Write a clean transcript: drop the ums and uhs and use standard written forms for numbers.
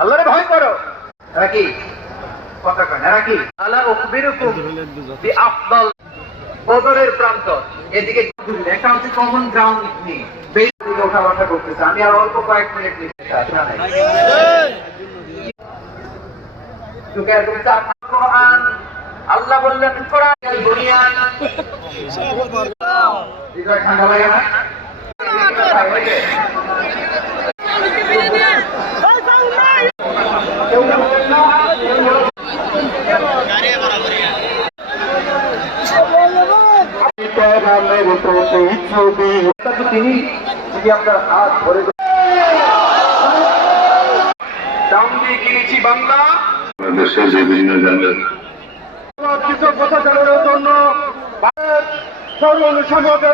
আল্লাহরে ভয় করো। এরা কি কথা কয়? এরা কি আলা উখবিরুকুম বিআফদাল বদরের প্রান্ত। এদিকে একটা হচ্ছে কমন গ্রাউন্ড নিয়ে বেশি কথাবার্তা করতেছে। আমি আর অল্প কয়েক মিনিট নিতে আসা নাই। কোরআন আল্লাহ বললেন কোরআন বুনিয়ান হৃদয় ঠান্ডা লাগে না? তিনি যদি আপনার হাত ধরে দাম দিয়ে কিনেছি বাংলা দেশের যে বিভিন্ন জায়গায় কৃতজ্ঞতা জানানোর জন্য সর্বসামগ্রী